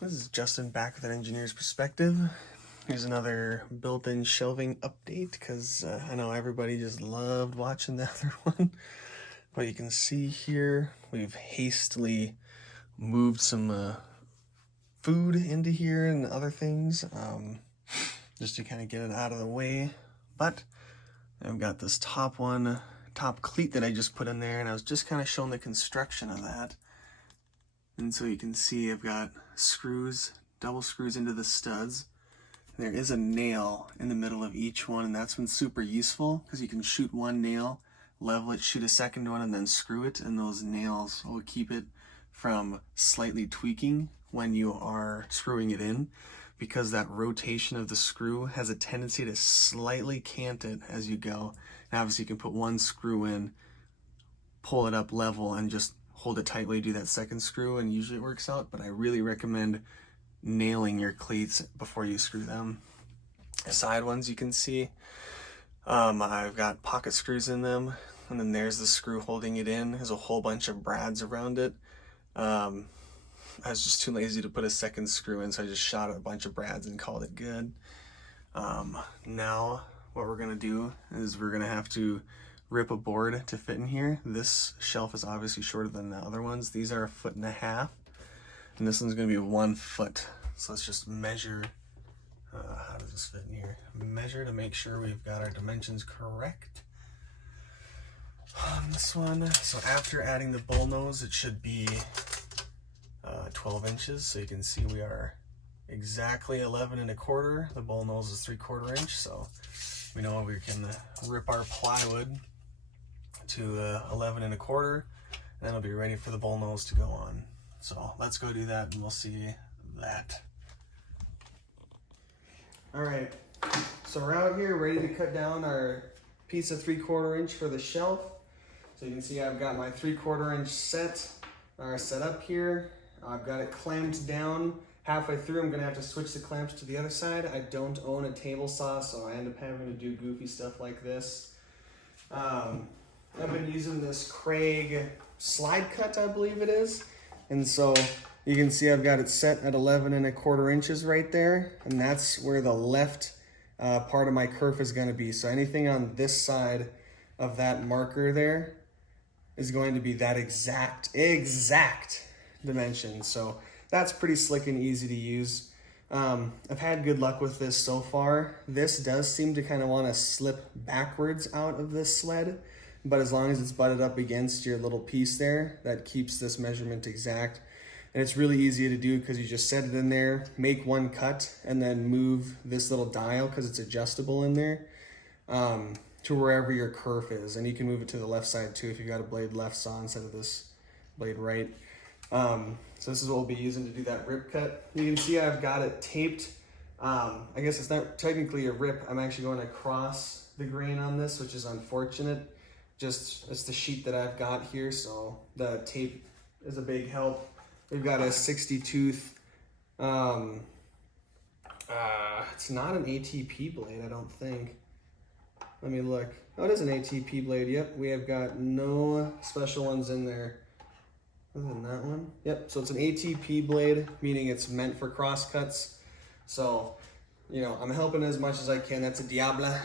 This is Justin back with an engineer's perspective. Here's another built-in shelving update because I know everybody just loved watching the other one. But you can see here we've hastily moved some food into here and other things just to kind of get it out of the way. But I've got this top cleat that I just put in there, and I was just kind of showing the construction of that. And so you can see I've got screws, double screws into the studs. There is a nail in the middle of each one, and that's been super useful because you can shoot one nail, level it, shoot a second one, and then screw it, and those nails will keep it from slightly tweaking when you are screwing it in, because that rotation of the screw has a tendency to slightly cant it as you go. And obviously you can put one screw in, pull it up level, and just hold it tight while you do that second screw, and usually it works out. But I really recommend nailing your cleats before you screw them. The side ones you can see, I've got pocket screws in them, and then there's the screw holding it in. There's a whole bunch of brads around it. I was just too lazy to put a second screw in, so I just shot a bunch of brads and called it good. Now what we're gonna do is we're gonna have to rip a board to fit in here. This shelf is obviously shorter than the other ones. These are 1.5 feet, and this one's gonna be 1 foot. So let's just measure, how does this fit in here? Measure to make sure we've got our dimensions correct on this one. So after adding the bull nose, it should be 12 inches. So you can see we are exactly 11 1/4. The bull nose is 3/4 inch. So we know we can rip our plywood to 11 1/4, and then it'll be ready for the bull nose to go on. So let's go do that, and we'll see that. All right, so we're out here ready to cut down our piece of 3/4 inch for the shelf. So you can see I've got my 3/4 inch set up here. I've got it clamped down. Halfway through, I'm gonna have to switch the clamps to the other side. I don't own a table saw, so I end up having to do goofy stuff like this. I've been using this Craig slide cut, I believe it is. And so you can see I've got it set at 11 1/4 inches right there. And that's where the left part of my kerf is gonna be. So anything on this side of that marker there is going to be that exact dimension. So that's pretty slick and easy to use. I've had good luck with this so far. This does seem to kind of want to slip backwards out of this sled, but as long as it's butted up against your little piece there, that keeps this measurement exact. And it's really easy to do because you just set it in there, make one cut, and then move this little dial, because it's adjustable in there, to wherever your kerf is. And you can move it to the left side too if you've got a blade left saw instead of this blade right. So this is what we'll be using to do that rip cut. You can see I've got it taped. I guess it's not technically a rip. I'm actually going across the grain on this, which is unfortunate. Just, it's the sheet that I've got here, so the tape is a big help. We've got a 60 tooth, it's not an ATP blade, I don't think. Let me look. Oh, it is an ATP blade. Yep, we have got no special ones in there. Other than that one. Yep, so it's an ATP blade, meaning it's meant for cross cuts. So, you know, I'm helping as much as I can. That's a Diablo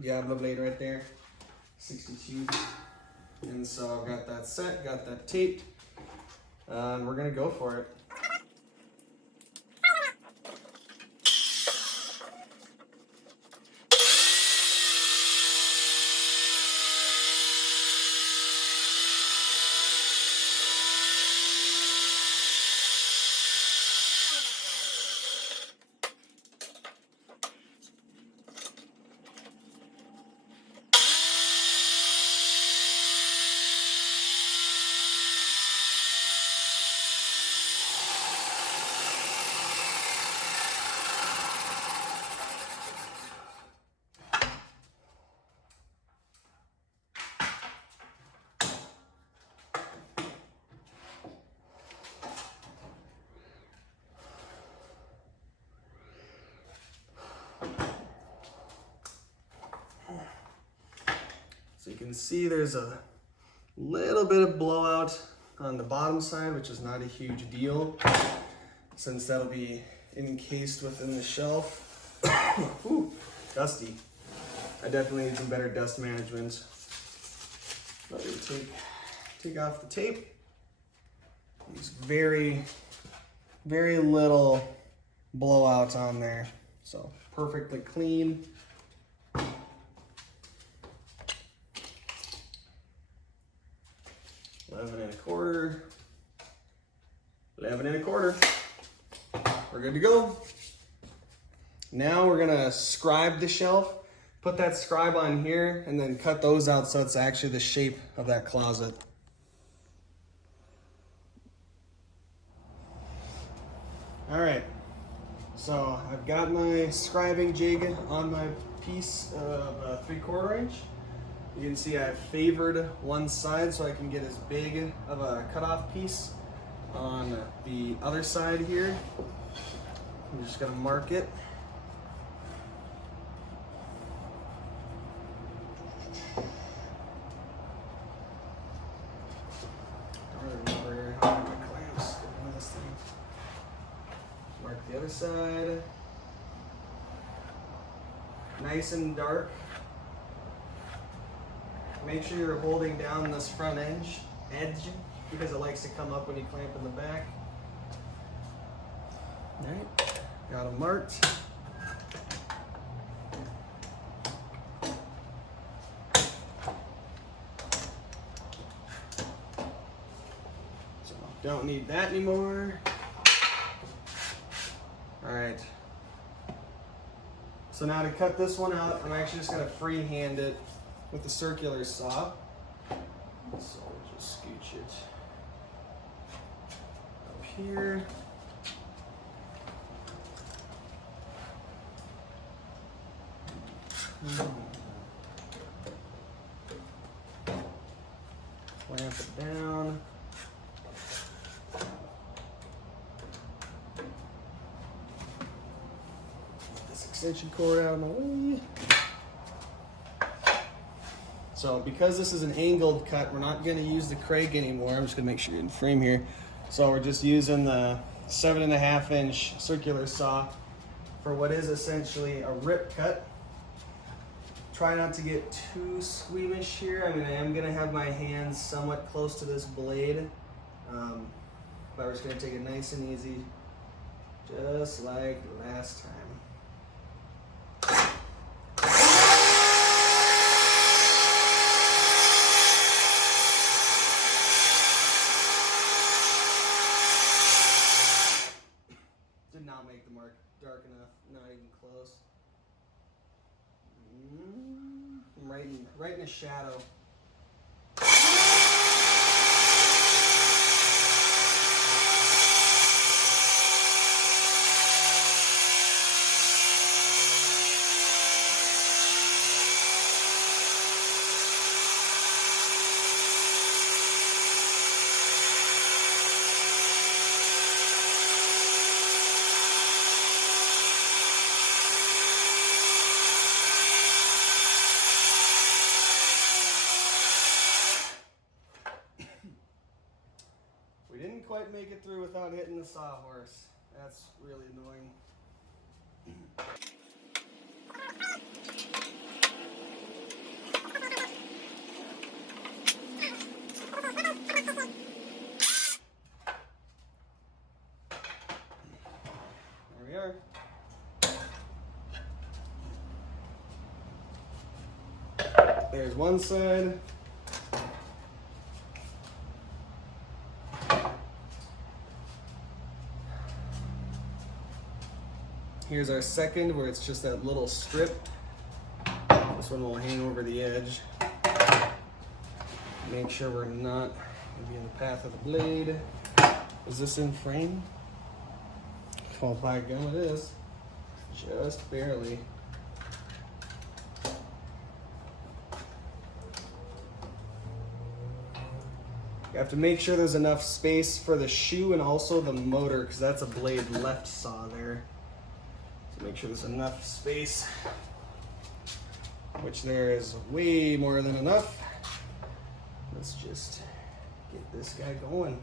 blade right there, 62. And so I've got that set, got that taped, and we're gonna go for it. So you can see there's a little bit of blowout on the bottom side, which is not a huge deal. since that'll be encased within the shelf. Ooh, dusty. I definitely need some better dust management. Let me take off the tape. There's very little blowout on there, so perfectly clean. 11 1/4. 11 1/4. We're good to go. Now we're gonna scribe the shelf, put that scribe on here, and then cut those out so it's actually the shape of that closet. All right, so I've got my scribing jig on my piece of 3/4 inch. You can see I've favored one side so I can get as big of a cutoff piece on the other side here. I'm just gonna mark it. Don't remember how my clamps on this thing. Mark the other side. Nice and dark. Make sure you're holding down this front edge because it likes to come up when you clamp in the back. All right, got them marked. So don't need that anymore. All right. So now to cut this one out, I'm actually just gonna freehand it with the circular saw. So we'll just scooch it up here. Clamp it down. Get this extension cord out of my way. So because this is an angled cut, we're not going to use the Craig anymore. I'm just going to make sure you're in frame here. So we're just using the 7.5 inch circular saw for what is essentially a rip cut. Try not to get too squeamish here. I mean, I am going to have my hands somewhat close to this blade. But we're just going to take it nice and easy, just like last time. Did not make the mark dark enough, not even close. I'm right in a shadow. We didn't quite make it through without hitting the sawhorse. That's really annoying. There we are. There's one side. Here's our second, where it's just that little strip. This one will hang over the edge. Make sure we're not going to be in the path of the blade. Is this in frame? Oh, by gum, it is. Just barely. You have to make sure there's enough space for the shoe and also the motor, because that's a blade left saw there. So make sure there's enough space, which there is way more than enough. Let's just get this guy going.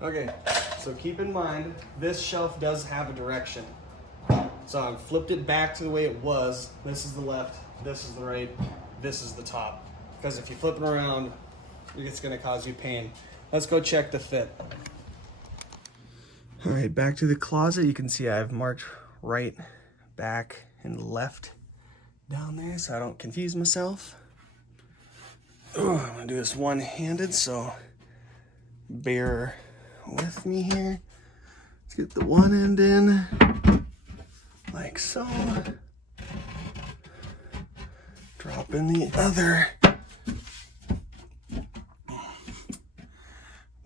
Okay, so keep in mind, this shelf does have a direction. So I've flipped it back to the way it was. This is the left, this is the right, this is the top. Because if you flip it around, it's gonna cause you pain. Let's go check the fit. All right, back to the closet. You can see I've marked right, back, and left down there so I don't confuse myself. Oh, I'm gonna do this one-handed, so bear with me here. Let's get the one end in, like so. Drop in the other.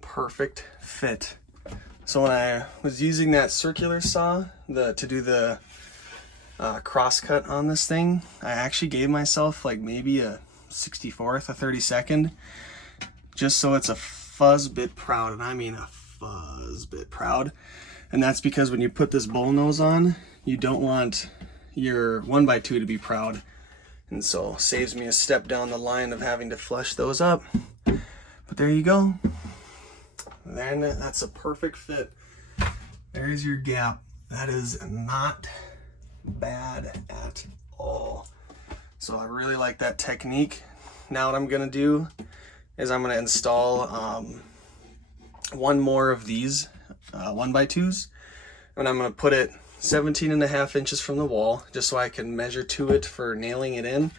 Perfect fit. So when I was using that circular saw to do the cross cut on this thing, I actually gave myself like maybe a 64th, a 32nd, just so it's a fuzz bit proud, and I mean a fuzz bit proud. And that's because when you put this bull nose on, you don't want your 1x2 to be proud, and so saves me a step down the line of having to flush those up. But there you go. Then that's a perfect fit. There's your gap. That is not bad at all. So I really like that technique. Now what I'm gonna do is I'm gonna install one more of these 1x2s, and I'm gonna put it 17.5 inches from the wall, just so I can measure to it for nailing it in.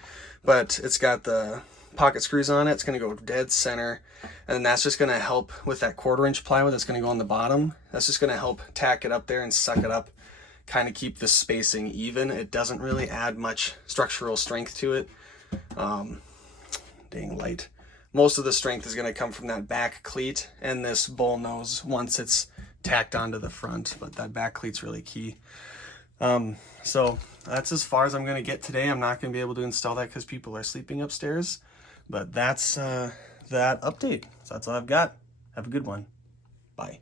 But it's got the pocket screws on it. It's gonna go dead center, and that's just gonna help with that 1/4 inch plywood that's gonna go on the bottom. That's just gonna help tack it up there and suck it up, kind of keep the spacing even. It doesn't really add much structural strength to it. Dang light. Most of the strength is going to come from that back cleat and this bull nose once it's tacked onto the front, but that back cleat's really key. So that's as far as I'm going to get today. I'm not going to be able to install that because people are sleeping upstairs, but that's that update. So that's all I've got. Have a good one. Bye.